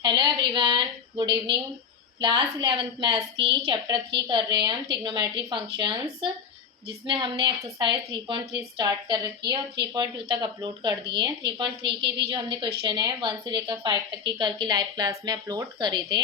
Hello everyone, good evening. Class 11th maths की chapter 3 कर रहे हैं हम ट्रिग्नोमेट्री फंक्शंस, जिसमें हमने एक्सरसाइज 3.3 स्टार्ट कर रखी है और 3.2 तक अपलोड कर दिए हैं। 3.3 के भी जो हमने क्वेश्चन है 1 से लेकर 5 तक के कल की लाइव क्लास में अपलोड करे थे।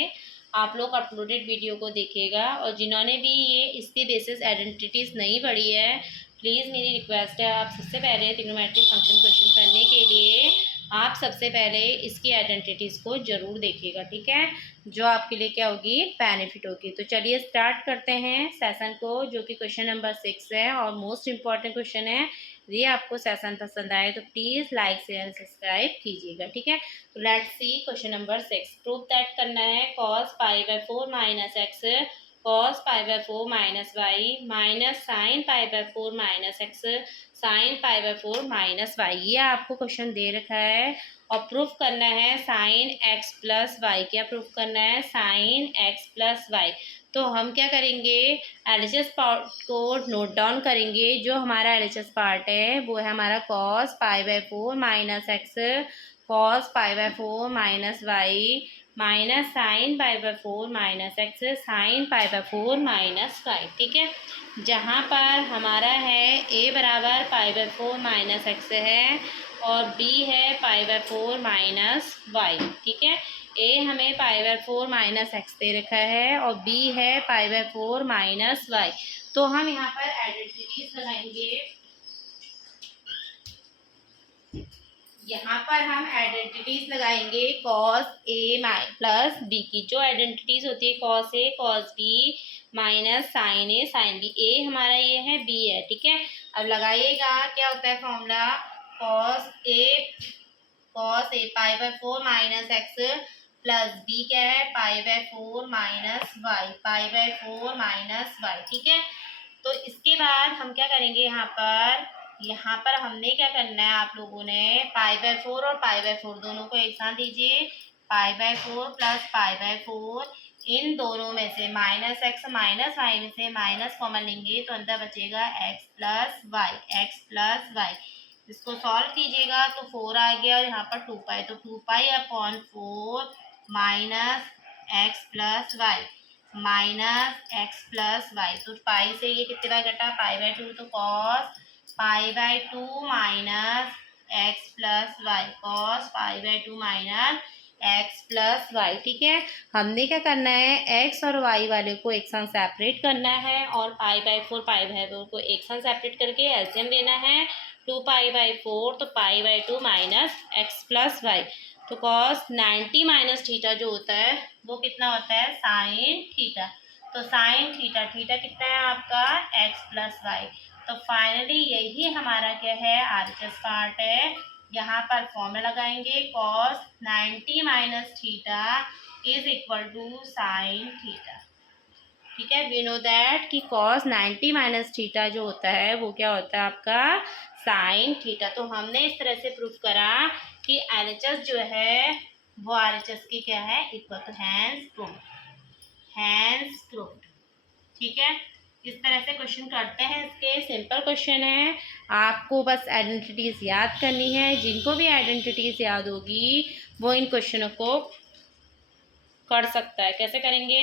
आप लोग अपलोडेड वीडियो को देखिएगा और जिन्होंने भी ये इसके बेसिस आइडेंटिटीज़ नहीं पढ़ी है, प्लीज़ मेरी रिक्वेस्ट है, आप सबसे पहले ट्रिग्नोमेट्री फंक्शन क्वेश्चन करने के लिए आप सबसे पहले इसकी आइडेंटिटीज़ को ज़रूर देखिएगा, ठीक है, जो आपके लिए क्या होगी, बेनिफिट होगी। तो चलिए स्टार्ट करते हैं सेशन को, जो कि क्वेश्चन नंबर 6 है और मोस्ट इम्पॉर्टेंट क्वेश्चन है। ये आपको सेशन पसंद आए तो प्लीज़ लाइक शेयर सब्सक्राइब कीजिएगा, ठीक है। तो let's see question number 6। Proof that करना है cos π/4 minus x cos π/4 minus y minus sine π/4 minus x sine π/4 minus y. ये आपको क्वेश्चन दे रखा है और प्रूफ करना है साइन एक्स प्लस वाई। क्या प्रूफ करना है? Sine x plus y. तो हम क्या करेंगे, एलएचएस पार्ट को नोट डाउन करेंगे। जो हमारा एलएचएस पार्ट है वो है हमारा cos π/4 minus x cos π/4 minus y minus sine π/4 minus x sine π/4 minus y, ठीक है। जहाँ पर हमारा है a बराबर π/4 माइनस एक्स है और b है π/4 माइनस वाई, ठीक है। a हमें π/4 माइनस एक्स दे रखा है और b है π/4 माइनस वाई। तो हम यहाँ पर आइडेंटिटीज लगाएंगे। यहाँ पर हम आइडेंटिटीज लगाएंगे cos a प्लस b की। जो आइडेंटिटीज होती है cos a cos b minus sine a sine b। a हमारा ये है, b है, ठीक है। अब लगाइएगा, क्या होता है formula, cos a π/4 minus x plus b क्या है, π/4 माइनस वाई π/4 माइनस वाई, ठीक है। तो इसके बाद हम क्या करेंगे, यहाँ पर हमने क्या करना है, आप लोगों ने π/4 और π/4 दोनों को एक साथ दीजिए। π/4 प्लस π/4, इन दोनों में से माइनस एक्स माइनस वाई में से माइनस कॉमन लेंगे तो अंदर बचेगा एक्स प्लस वाई। इसको सॉल्व कीजिएगा तो 4 आ गया और यहाँ पर 2π, तो 2π/4 minus x plus y minus x plus y. तो पाई से ये कितने बार कटा, π/2, तो cos π/2 minus x plus y cos π/2 minus x plus y, ठीक है। हमने क्या करना है, एक्स और वाई वाले को एक साथ सेपरेट करना है और π/4 को एक साथ सेपरेट करके एलसीएम लेना है। 2π/4 तो π/2 माइनस एक्स प्लस वाई। तो cos 90 माइनस थीटा जो होता है वो कितना होता है, साइन थीटा। तो साइन थीटा कितना है आपका, एक्स प्लस वाई। तो फाइनली यही हमारा क्या है, आरएचएस पार्ट है। यहाँ पर फॉर्मूला लगाएंगे cos 90 minus theta is equal to sine theta, ठीक है। वी नो दैट कि cos 90 माइनस थीटा जो होता है वो क्या होता है आपका, साइन थीटा। तो हमने इस तरह से प्रूफ करा कि एलएचएस जो है वो आरएचएस की क्या है, इक्वल टू हैंस प्रूफ, ठीक है। इस तरह से क्वेश्चन करते हैं। इसके सिंपल क्वेश्चन है, आपको बस आइडेंटिटीज याद करनी है। जिनको भी आइडेंटिटीज याद होगी वो इन क्वेश्चनों को कर सकता है। कैसे करेंगे,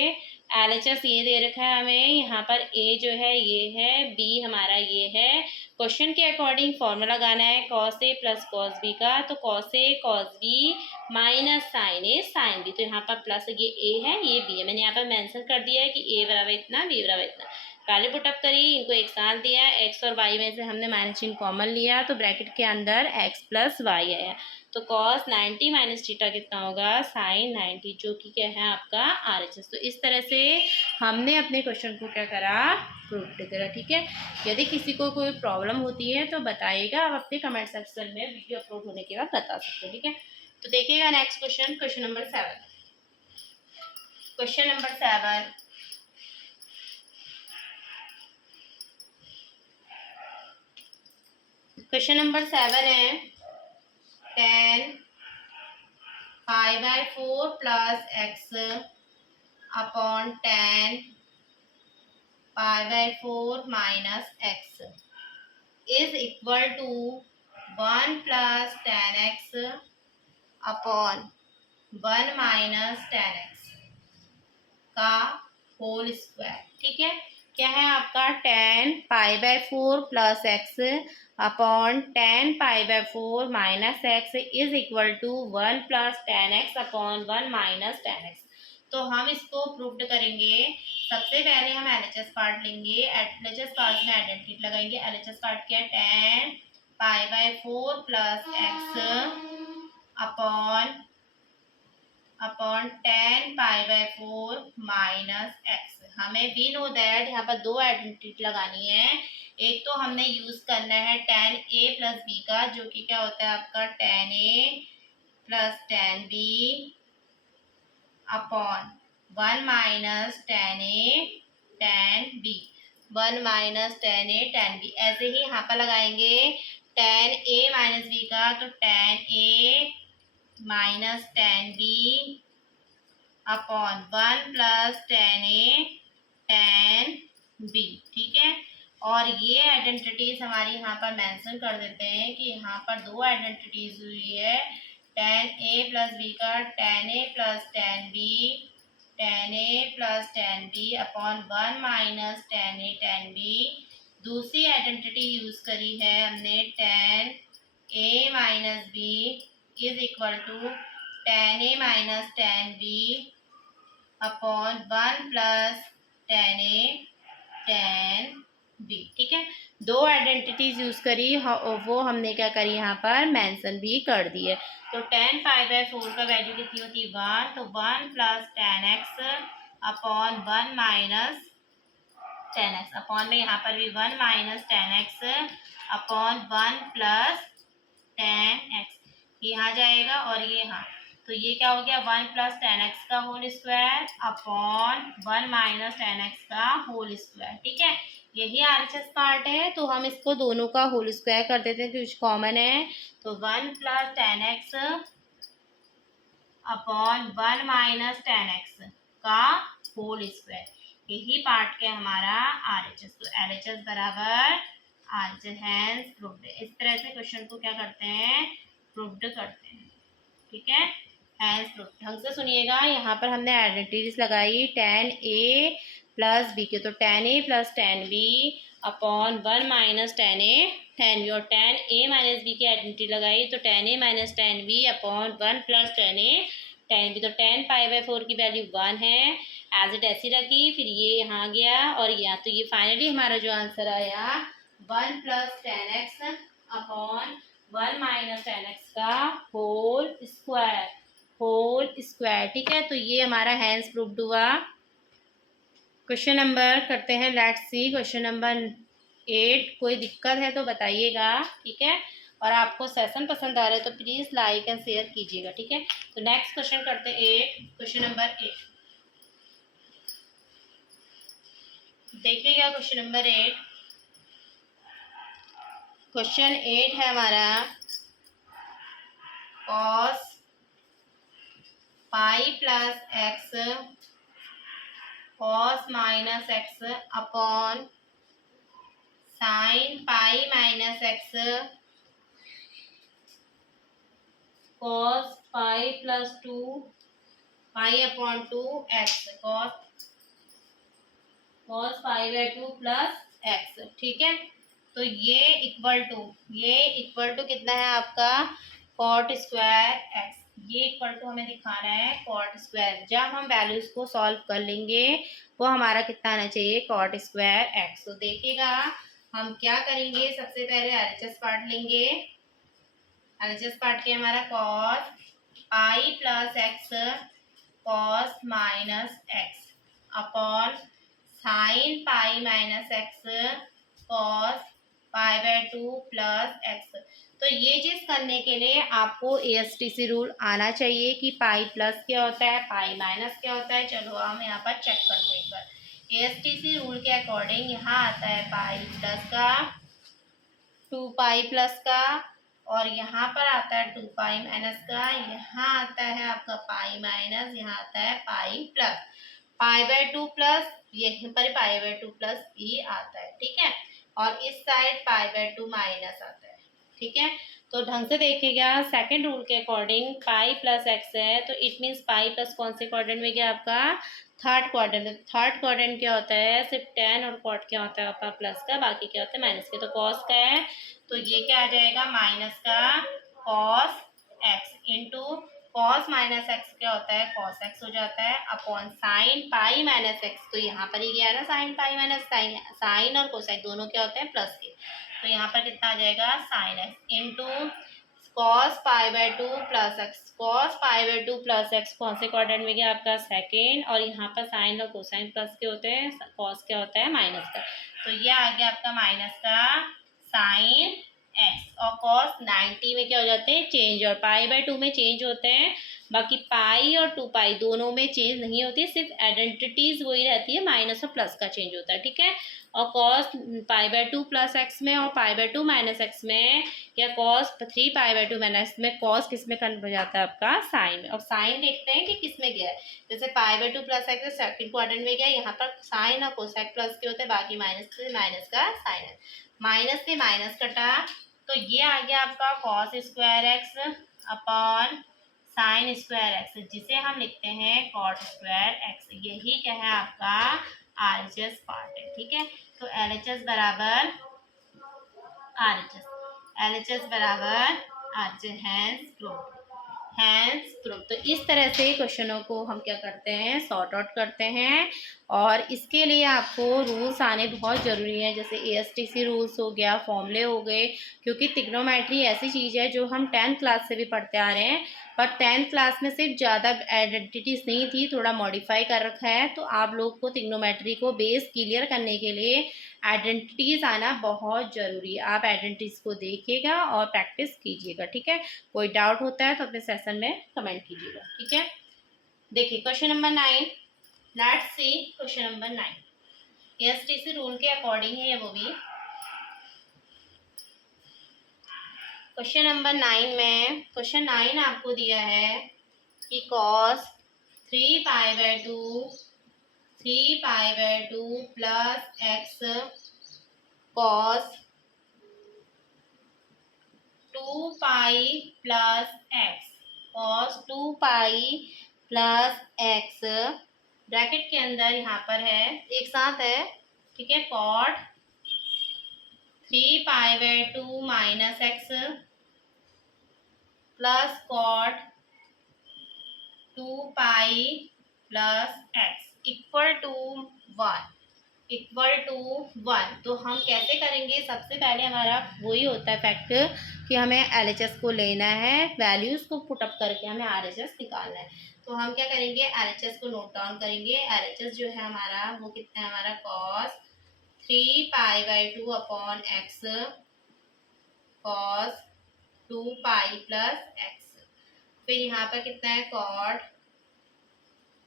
एलएचएस ये दे रखा है हमें, यहाँ पर ए जो है ये है, बी हमारा ये है। क्वेश्चन के अकॉर्डिंग फॉर्मूला लगाना है cos a plus cos b का। तो cos a cos b minus sine a sine b। तो यहाँ पर प्लस ये a है, ये b है। मैंने यहाँ पर मेंशन कर दिया है कि a बराबर इतना, b बराबर इतना। पहले पुटअप करी, इनको एक साथ दिया, x और y में से हमने माइनस चिन्ह कॉमन लिया तो ब्रैकेट के अंदर x प्लस वाई आया। तो cos 90 माइनस थीटा कितना होगा, साइन 90, जो कि क्या है आपका आरएचएस। तो इस तरह से हमने अपने क्वेश्चन को क्या करा, प्रूफ करा, ठीक है। यदि किसी को कोई प्रॉब्लम होती है तो बताइएगा, आप अपने कमेंट सेक्शन में वीडियो अपलोड होने के बाद बता सकते हैं, ठीक है। तो देखिएगा next question, question number 7। Question number 7, question number 7 है 10 π/4 plus x upon 10 π/4 minus x is equal to 1 plus 10x upon 1 minus 10x का होल स्क्वायर। ठीक है, क्या है आपका 10 पाई/4 प्लस एक्स अपॉन 10 पाई/4 minus x is equal to 1 plus 10x upon 1 minus 10x। तो हम इसको प्रूव्ड करेंगे। सबसे पहले हम एलएचएस पार्ट लेंगे। एलएचएस पार्ट में आइडेंटिटी लगाएंगे। एलएचएस पार्ट क्या है 10 पाई/4 प्लस एक्स अपॉन 10 पाई/4 माइनस एक्स। हमें वी नो दैट यहाँ पर दो आइडेंटिटी लगानी है। एक तो हमने यूज करना है tan a प्लस बी का, जो कि क्या होता है आपका tan a plus tan b upon 1 minus tan a tan b, 1 minus tan a tan b। ऐसे ही यहाँ पर लगाएंगे tan a माइनस b का, तो tan a minus tan b upon 1 plus tan a tan b। ठीक है, और ये आइडेंटिटीज हमारी यहाँ पर मेंशन कर देते हैं कि यहाँ पर दो आइडेंटिटीज हुई है। tan a प्लस b का tan a plus tan a plus tan b upon 1 minus tan a tan b। दूसरी आइडेंटिटी यूज करी है हमने tan a minus b is equal to tan a minus tan b upon 1 plus tan a tan b। ठीक है, दो identities use करी, वो हमने क्या करी यहाँ पर मेंशन भी कर दी है। तो 10 पाई/4 का वैल्यू कितनी होती है 1, तो 1 plus tan x upon 1 minus tan x upon में यहाँ पर भी 1 minus tan x upon 1 plus tan x, यहाँ जाएगा और ये यहाँ, तो ये क्या हो गया 1 प्लस tan x का whole square upon 1 minus tan x का होल स्क्वायर। ठीक है, यही आरएचएस पार्ट है। तो हम इसको दोनों का होल स्क्वायर कर देते हैं, कुछ कॉमन है, तो 1 plus tan x upon 1 minus tan x का होल स्क्वायर, यही पार्ट क्या हमारा आरएचएस। तो एलएचएस बराबर आरएचएस हैंस प्रूव्ड। इस तरह से क्वेश्चन को क्या करते हैं प्रूव्ड करते हैं। ठीक है, हैंस प्रूव्ड। ढंग से सुनिएगा, यहाँ पर हमने आइडेंटिटीज लगाई tan a प्लस बी के, तो tan a plus tan b upon 1 minus tan a tan b, और tan a माइनस b की आइडेंटिटी लगाई, तो tan a minus tan b upon 1 plus tan a tan b। तो 10 पाई/4 की value 1 है, as it ऐसी रखी, फिर ये यहाँ गया और यहाँ, तो ये फाइनली हमारा जो आंसर आया 1 plus tan x upon 1 minus tan x का होल स्क्वायर। ठीक है, तो ये हमारा हैंस प्रूव्ड हुआ। क्वेश्चन नंबर करते हैं, लेट्स सी क्वेश्चन नंबर 8। कोई दिक्कत है तो बताइएगा। ठीक है, और आपको सेशन पसंद आ रहा है तो प्लीज़ लाइक एंड शेयर कीजिएगा। ठीक है, तो नेक्स्ट क्वेश्चन करते हैं 8, क्वेश्चन नंबर 8। देखिएगा क्वेश्चन नंबर 8। क्वेश्चन 8 है हमारा cos pi plus x cos minus x upon sine pi minus x cos pi plus 2 pi upon 2 x cos पाई/2 प्लस एक्स। ठीक है, तो ये इक्वल टू कितना है आपका cot स्क्वायर एक्स। ये इक्वल टू हमें दिखाना है cot स्क्वायर। जब हम वैल्यूज को सॉल्व कर लेंगे वो हमारा कितना आना चाहिए cot स्क्वायर एक्स। तो देखिएगा हम क्या करेंगे, सबसे पहले एलएचएस पार्ट लेंगे। एलएचएस पार्ट क्या हमारा cos pi plus x cos minus x upon sine pi minus x cos पाई/2 प्लस एक्स। तो ये चीज़ करने के लिए आपको एएसटीसी रूल आना चाहिए कि पाई प्लस क्या होता है, पाई माइनस क्या होता है। चलो हम यहाँ पर चेक करते हैं एक बार। एएसटीसी रूल के अकॉर्डिंग यहाँ आता है पाई प्लस का 2 पाई प्लस का, और यहाँ पर आता है 2 पाई माइनस का, यहाँ आता है आपका पाई माइनस, यहाँ आता है पाई प्लस। पाई/2 प्लस, यहीं पर पाई/2 प्लस ई आता है। ठीक है, और इस साइड पाई/2 माइनस आता है। ठीक है, तो ढंग से देखिएगा, सेकंड रूल के अकॉर्डिंग पाई प्लस एक्स है, तो इट मीन्स पाई प्लस कौन से क्वाड्रेंट में गया आपका, थर्ड क्वाड्रेंट। थर्ड क्वाड्रेंट क्या होता है, सिर्फ टेन और कॉट क्या होता है आपका प्लस का, बाकी क्या होता है माइनस के। तो कॉस का है तो ये क्या आ जाएगा माइनस का cos x into cos minus x क्या होता है, कॉस एक्स हो जाता है, upon sine pi minus x, तो यहाँ पर ही गया ना sine pi minus sine, sine और कोसाइन दोनों क्या होते हैं प्लस के, तो यहाँ पर कितना आ जाएगा sine x into cos pi by two plus x. Cos pi by two plus x कौन से क्वाड्रेंट में गया आपका, सेकेंड, और यहाँ पर साइन और कोसाइन प्लस के होते हैं, कॉस क्या होता है माइनस का, तो ये आ गया आपका माइनस का साइन एक्स। और कॉस 90 में क्या हो जाते हैं चेंज, और पाई बाय टू में चेंज होते हैं, बाकी पाई और 2 पाई दोनों में चेंज नहीं होती, सिर्फ आइडेंटिटीज वही रहती है, माइनस और प्लस का चेंज होता है, ठीक है। और cos pi by two plus x में और pi by two minus x में, या cos 3 pi by two minus में कॉस किस में कन्वर्ट हो जाता है आपका साइन में। और साइन देखते हैं कि किस में गया है, जैसे pi by two plus x second quadrant में गया, यहाँ पर साइन और कोसेक प्लस के होते हैं, बाकी माइनस से माइनस का साइन है, माइनस से माइनस कटा, तो ये आ गया आपका cos square x upon sign square x, जिसे हम लिखते हैं कॉट स्क्वायर एक्स। यही क्या है आपका RHS पार्ट है, ठीक है। तो LHS बराबर RHS, LHS बराबर RHS, हैंस प्रूफ। तो इस तरह से क्वेश्चनों को हम क्या करते हैं सॉर्ट आउट करते हैं, और इसके लिए आपको रूल्स आने बहुत ज़रूरी है, जैसे ASTC रूल्स हो गया, फॉर्मूले हो गए, क्योंकि ट्रिग्नोमेट्री ऐसी चीज़ है जो हम 10th क्लास से भी पढ़ते आ रहे हैं, पर 10th क्लास में सिर्फ ज़्यादा आइडेंटिटीज़ नहीं थी, थोड़ा मॉडिफाई कर रखा है। तो आप लोग को ट्रिग्नोमेट्री को बेस क्लियर करने के लिए आइडेंटिटीज़ आना बहुत ज़रूरी है। आप आइडेंटिटीज़ को देखिएगा और प्रैक्टिस कीजिएगा, ठीक है। कोई डाउट होता है तो अपने सेशन में कमेंट कीजिएगा, ठीक है। देखिए question number 9, let's see question number 9, ASTC rule के अकॉर्डिंग है वो भी। क्वेश्चन नंबर 9 में, क्वेश्चन 9 आपको दिया है कि cos 3 pi by 2 plus x cos 2 pi plus x, cos 2 pi plus x, bracket के अंदर यहाँ पर है एक साथ है, ठीक है, cot 3 pi by 2 minus x plus cot 2 pi plus x equal to 1। तो हम कैसे करेंगे, सबसे पहले हमारा वही होता है फैक्ट कि हमें LHS को लेना है, वैल्यूज़ को पुटअप करके हमें RHS निकालना है। तो हम क्या करेंगे LHS को नोट डाउन करेंगे। LHS जो है हमारा वो कितना है, हमारा cos 3 pi by 2 upon x cos 2 pi plus x, फिर यहाँ पर कितना है cot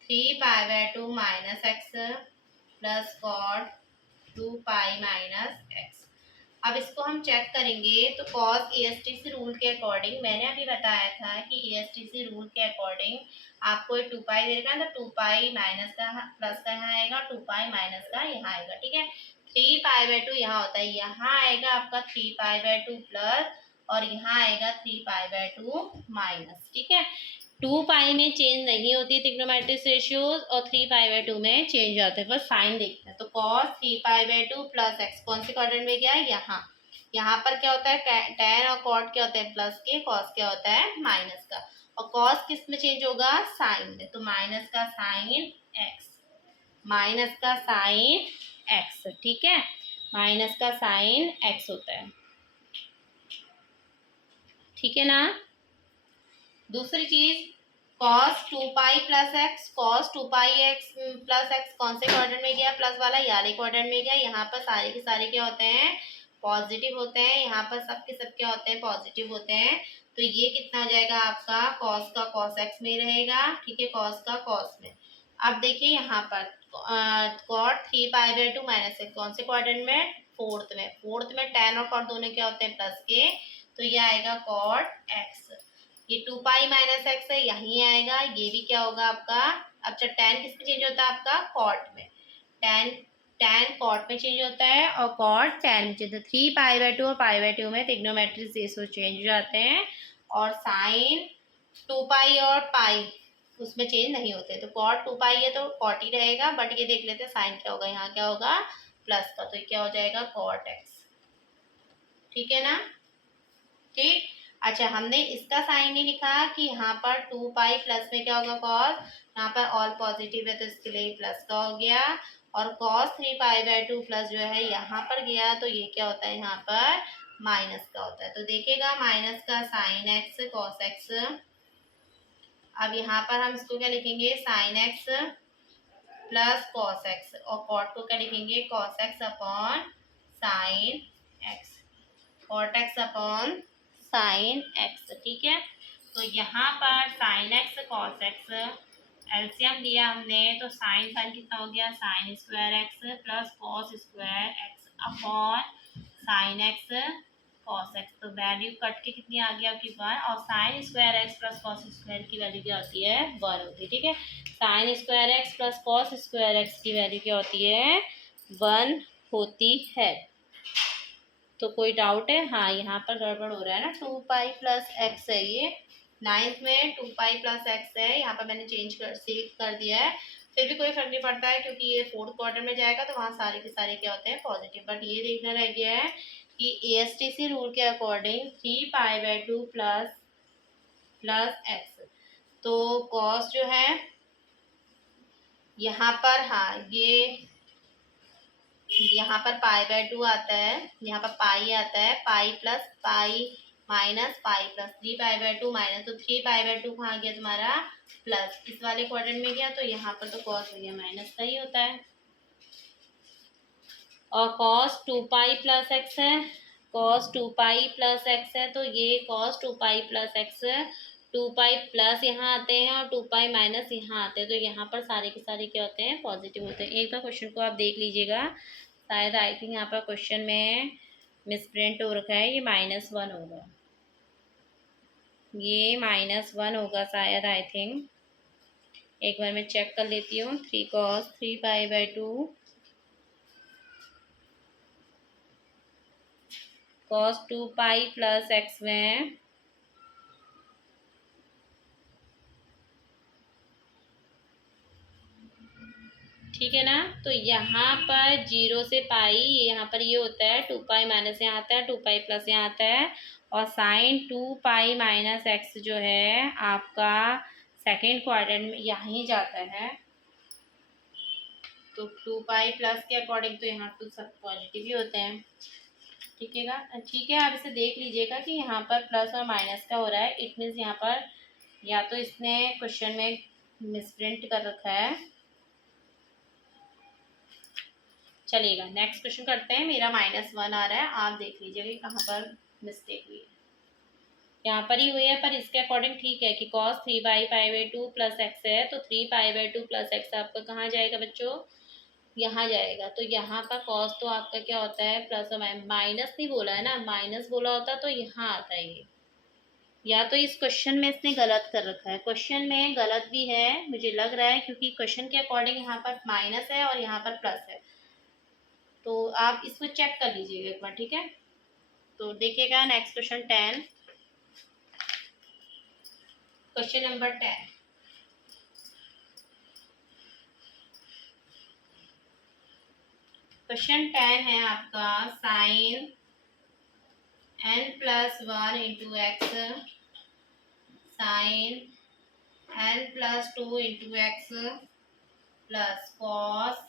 3 pi by 2 minus x plus cot 2 pi minus x. अब इसको हम चेक करेंगे तो कॉस ASTC रूल के अकॉर्डिंग, मैंने अभी बताया था कि ASTC रूल के अकॉर्डिंग आपको 2 पाई दे रखा है, तो 2 पाई माइनस का प्लस का यहाँ आएगा, 2 पाई माइनस का यहाँ आएगा, ठीक है। 3 पाई बाय 2 यहाँ होता है, यहाँ आएगा आपका 3 पाई बाय 2 प्लस, और यहाँ आएगा 3 पाई बाय 2 माइनस, ठीक है। 2 पाई में चेंज नहीं होती ट्रिग्नोमेट्रिक रेशियोज, और 3 पाई बाय 2 में चेंज आते हैं, बस साइन देखते हैं। तो cos 3 pi by 2 plus x कौन से क्वाड्रेंट में गया है, यहाँ पर क्या होता है टेन, और कॉट क्या होता है प्लस के, कॉस क्या होता है माइनस का, और कॉस किस में चेंज होगा साइन में, तो माइनस का साइन एक्स, माइनस का साइन एक्स, ठीक है, माइनस का साइन एक्स होता है, ठीक है ना। दूसरी चीज cos 2 pi plus x, cos 2 पाई एक्स प्लस एक्स कौन से क्वाड्रेंट में गया, प्लस वाला याले क्वाड्रेंट में गया। यहाँ पर सारे के सारे क्या होते हैं पॉजिटिव होते हैं, यहाँ पर सब के सब क्या होते हैं पॉजिटिव होते हैं। तो ये कितना आ जाएगा आपका cos का cos एक्स में रहेगा, ठीक है, cos का cos में। अब देखिए यहाँ पर cot 3 pi by 2 minus x कौन से क्वाड्रेंट में, फोर्थ में tan और cot दोनों क्या होते हैं प्लस के, तो ये आएगा cot एक्स। ये 2 पाई माइनस एक्स है, यहीं आएगा, ये भी क्या होगा आपका, अब tan किस में चेंज होता है आपका कॉट में, tan tan कॉट में चेंज होता है और कॉट tan में चेंज होता है। 3 पाई/2 और पाई/2 में ट्रिग्नोमेट्रिक रेशियो चेंज हो जाते हैं और साइन 2 पाई और पाई उसमें चेंज नहीं होते। तो कॉट 2 पाई है तो कॉट ही रहेगा, बट ये देख लेते हैं साइन क्या होगा, यहाँ क्या होगा प्लस का, तो ये क्या हो जाएगा कॉट x। ठीक है ना, ठीक। अच्छा, हमने इसका साइन नहीं लिखा कि यहाँ पर 2 पाई प्लस में क्या होगा कॉस, यहाँ पर ऑल पॉजिटिव है तो इसके लिए प्लस का हो गया, और कॉस 3 पाई/2 प्लस जो है यहाँ पर गया तो ये क्या होता है यहाँ पर माइनस का होता है। तो देखिएगा माइनस का साइन एक्स कॉस एक्स। अब यहाँ पर हम इसको क्या लिखेंगे, sine x plus cos x, और कॉट को क्या लिखेंगे, cos x upon sine x, cot x upon sine x. ठीक है, तो यहाँ पर sine x cos x LCM लिया हमने, तो साइन साइन कितना हो गया, sine square x plus cos square x upon sine x cos x. तो वैल्यू कट के कितनी आ गया आपकी 1, और sine square x plus cos square की वैल्यू क्या होती है 1 होती है। ठीक है, sign square x plus cos square x की वैल्यू क्या होती है 1 होती है। तो कोई डाउट है, हाँ यहाँ पर गड़बड़ हो रहा है ना, 2 पाई प्लस एक्स है ये, 9th में 2 पाई प्लस एक्स है, यहाँ पर मैंने चेंज कर सेव कर दिया है, फिर भी कोई फर्क नहीं पड़ता है क्योंकि ये 4th क्वार्टर में जाएगा तो वहाँ सारे के सारे क्या होते हैं पॉजिटिव। बट ये देखना रह गया है कि ASTC रूल के अकॉर्डिंग 3 पाई/2 प्लस एक्स, तो कॉस जो है यहाँ पर, हाँ ये यहाँ पर पाई/2 आता है, यहाँ पर पाई आता है, pi plus pi minus pi plus 3 पाई/2 माइनस, तो 3 पाई/2 कहाँ गया तुम्हारा प्लस, इस वाले क्वाड्रेंट में गया तो यहाँ पर तो कॉस हो गया माइनस का ही होता है। और कॉस 2 पाई प्लस एक्स है, कॉस 2 पाई प्लस एक्स है, तो ये cos 2 pi plus x 2 pi plus यहाँ आते हैं और 2 पाई माइनस यहाँ आते हैं, तो यहाँ पर सारे के सारे क्या होते हैं पॉजिटिव होते हैं। एक बार क्वेश्चन को आप देख लीजिएगा, शायद आई थिंक यहाँ पर क्वेश्चन में मिसप्रिंट हो रखा है, ये -1 होगा, ये -1 होगा शायद, आई थिंक एक बार मैं चेक कर लेती हूँ। 3 cos 3 पाई/2 cos 2 pi plus x में ठीक है ना, तो यहाँ पर 0 से पाई, यहाँ पर ये होता है 2 पाई माइनस यहाँ आता है, 2 पाई प्लस यहाँ आता है, और साइन 2 पाई माइनस एक्स जो है आपका सेकेंड क्वाड्रेंट में यहीं जाता है, तो 2 पाई प्लस के अकॉर्डिंग तो यहाँ तो सब पॉजिटिव ही होते हैं। ठीक है, ठीक है, आप इसे देख लीजिएगा कि यहाँ पर प्लस और माइनस का हो रहा है, इट मीन्स यहाँ पर या तो इसने क्वेश्चन में मिसप्रिंट कर रखा है। चलिएगा नेक्स्ट क्वेश्चन करते हैं, मेरा -1 आ रहा है, आप देख लीजिएगा कहाँ पर मिस्टेक हुई है, यहाँ पर ही हुई है, पर इसके अकॉर्डिंग ठीक है कि cos 3 पाई/2 प्लस एक्स है, तो 3 पाई/2 प्लस एक्स आपका कहाँ जाएगा बच्चों, यहाँ जाएगा, तो यहाँ का cos तो आपका क्या होता है प्लस और माइनस नहीं बोला है ना, माइनस बोला होता तो यहाँ आता है ये, या तो इस क्वेश्चन में इसने गलत कर रखा है, क्वेश्चन में गलत भी है मुझे लग रहा है, क्योंकि क्वेश्चन के अकॉर्डिंग यहाँ पर माइनस है और यहाँ पर प्लस है, तो आप इसको चेक कर लीजिएगा एक बार। ठीक है, तो देखिएगा next question 10, question number 10, question 10 है आपका, sine n+1 into x sine n+2 into x plus cos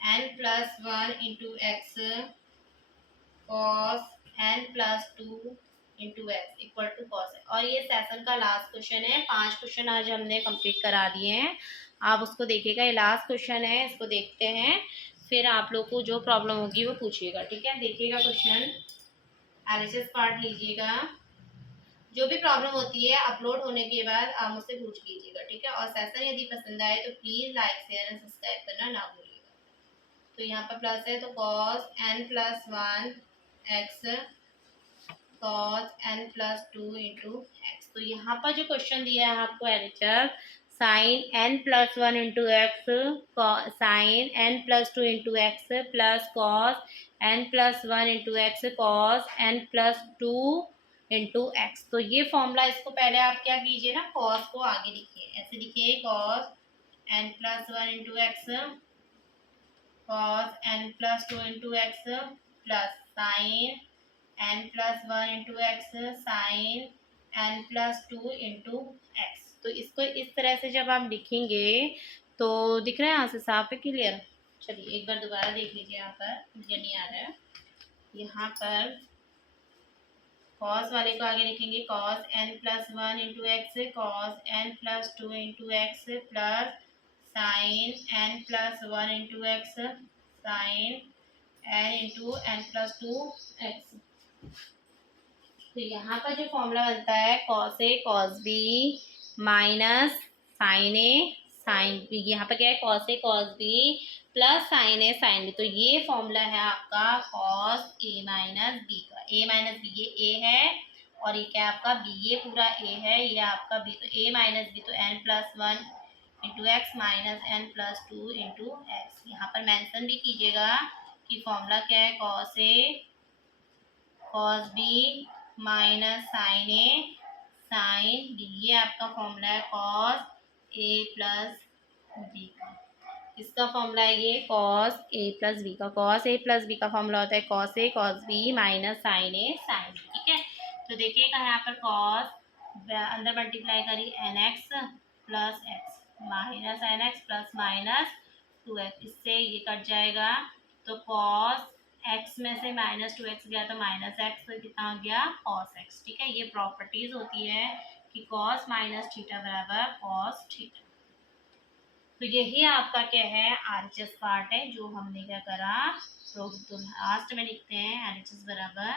n+1 into x cos n+2 into x equal to cos है, और ये सेशन का लास्ट क्वेश्चन है। 5 क्वेश्चन आज हमने कंप्लीट करा दिए हैं, आप उसको देखिएगा, ये लास्ट क्वेश्चन है, इसको देखते हैं, फिर आप लोग को जो प्रॉब्लम होगी वो पूछिएगा। ठीक है, देखिएगा क्वेश्चन, एलएचएस पार्ट लीजिएगा, जो भी प्रॉब्लम होती है अपलोड होने के बाद आप मुझसे पूछ लीजिएगा। ठीक है, और सेशन यदि पसंद आए तो please like share and subscribe करना ना भूलिएगा। तो यहाँ पर प्लस है तो cos n+1 x cos n+2 into x, तो यहाँ पर जो क्वेश्चन दिया है आपको editor, sine n plus 1 into x sine n plus 2 into x plus cos n plus 1 into x cos n plus 2 into x. तो ये फॉर्मूला, इसको पहले आप क्या कीजिए ना, कॉस को आगे लिखिए, ऐसे लिखिए cos n plus 1 into x cos n plus 2 into x plus sine n plus 1 into x sine n plus 2 into x. तो इसको इस तरह से जब आप लिखेंगे तो दिख रहा है यहाँ से साफ है, क्लियर। चलिए एक बार दोबारा देख लीजिए, यहाँ पर मुझे नहीं आ रहा है। यहाँ पर कॉस वाले को आगे लिखेंगे cos n plus 1 into x cos n plus 2 into x plus sine n plus 1 into x sine n into n plus 2 X. तो यहाँ पर जो फॉर्मूला बनता है कॉस ए कॉस बी माइनस साइन ए साइन बी, यहाँ पर क्या है कॉस ए कॉस बी प्लस साइन ए साइन बी। तो ये फॉर्मूला है आपका कॉस ए माइनस बी का। ए माइनस बी, ये ए है और ये क्या है आपका बी, ये पूरा ए है, ये आपका बी। तो ए माइनस बी, तो n plus 1 into x minus n plus 2 into x. यहाँ पर मेंशन भी कीजिएगा कि फॉर्मूला क्या है कॉस ए कॉस बी माइनस साइन ए साइन बी, ये आपका फॉर्मूला है कॉस ए प्लस बी का। इसका फॉर्मूला है ये कॉस ए प्लस बी का। कॉस ए प्लस बी का फॉर्मूला होता है कॉस ए कॉस बी माइनस साइन ए साइन बी, ठीक है। तो देखिएगा यहाँ पर कॉस अंदर मल्टीप्लाई करी n x plus x minus n x plus minus 2x, इससे ये कट जाएगा। तो कॉस एक्स में से माइनस 2x गया तो माइनस एक्स, कितना हो गया कॉस एक्स, ठीक है। ये प्रॉपर्टीज होती है कि कॉस माइनस थीटा बराबर कॉस थीटा। तो यही आपका क्या है RHS पार्ट है जो हमने क्या करा, तो लास्ट में लिखते हैं RHS बराबर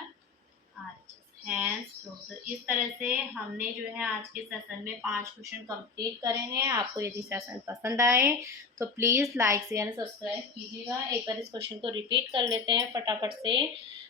RHS हैंस प्रूव्ड। इस तरह से हमने जो है आज के सेशन में 5 क्वेश्चन कंप्लीट करे हैं। आपको यदि सेशन पसंद आए तो please like share and subscribe कीजिएगा। एक बार इस क्वेश्चन को रिपीट कर लेते हैं फटाफट से।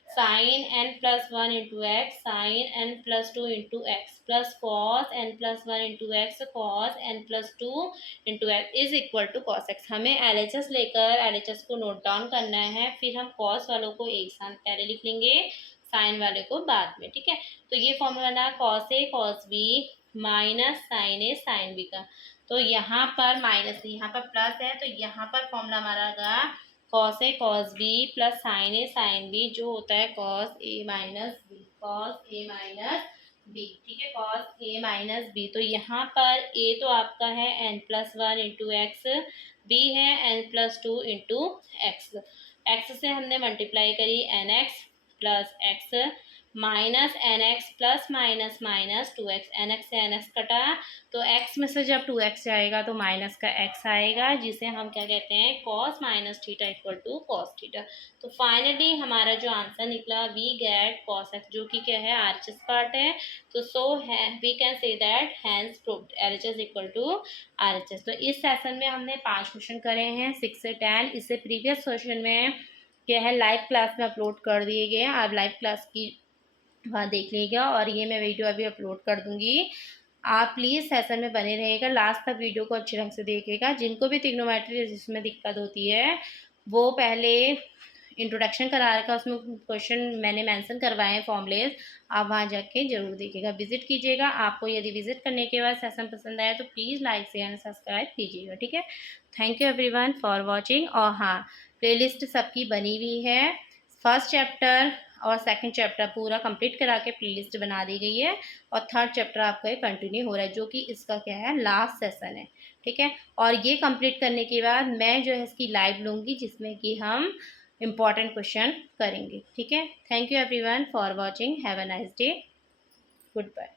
Sine n plus 1 into x sine n plus 2 into x plus cos n plus 1 into x cos n plus 2 into x is equal to cos x. हमें LHS लेकर LHS को नोट डाउन करना है, फिर हम कॉस वालों को एक साथ पहले लिख लेंगे, साइन वाले को बाद में, ठीक है। तो ये फॉर्मूला बना cos A cos B minus sine A sine B का। तो यहाँ पर माइनस, यहाँ पर प्लस है, तो यहाँ पर फॉर्मूला हमारा होगा cos A cos B plus sine A sine B, जो होता है cos A minus B, cos A minus B, ठीक है, कॉस ए माइनस बी। तो यहाँ पर ए तो आपका है n plus 1 into x, b है n plus 2 into x. X से हमने मल्टीप्लाई करी n x plus x minus n x plus minus minus 2x, n x से एन एक्स कटा तो x में से जब 2x आएगा तो माइनस का x आएगा, जिसे हम क्या कहते हैं cos minus theta equal to cos theta. तो फाइनली हमारा जो आंसर निकला वी गेट कॉस एक्स, जो कि क्या है RHS पार्ट है। तो सो है we can say that hence proved LHS equal to RHS। तो इस सेशन में हमने 5 क्वेश्चन करे हैं 6 से 10। इससे प्रीवियस क्वेश्चन में क्या है लाइव क्लास में अपलोड कर दिए गए हैं, आप लाइव क्लास की वहाँ देख लीजिएगा और ये मैं वीडियो अभी अपलोड कर दूँगी। आप प्लीज़ सेशन में बने रहिएगा, लास्ट तक वीडियो को अच्छे ढंग से देखिएगा। जिनको भी ट्रिग्नोमेट्री जिसमें दिक्कत होती है वो पहले इंट्रोडक्शन करा रखा, उसमें क्वेश्चन मैंने मेंशन करवाए हैं फॉर्मूलेज, आप वहाँ जाके जरूर देखिएगा, विजिट कीजिएगा। आपको यदि विजिट करने के बाद सेशन पसंद आया तो please like share and subscribe कीजिएगा, ठीक है। Thank you everyone for watching. और हाँ, प्लेलिस्ट सबकी बनी हुई है, फर्स्ट चैप्टर और सेकंड चैप्टर पूरा कंप्लीट करा के प्लेलिस्ट बना दी गई है और थर्ड चैप्टर आपका कंटिन्यू हो रहा है, जो कि इसका क्या है लास्ट सेशन है, ठीक है। और ये कंप्लीट करने के बाद मैं जो है इसकी लाइव लूँगी जिसमें कि हम इम्पॉर्टेंट क्वेश्चन करेंगे, ठीक है। Thank you everyone for watching, have a nice day, good bye.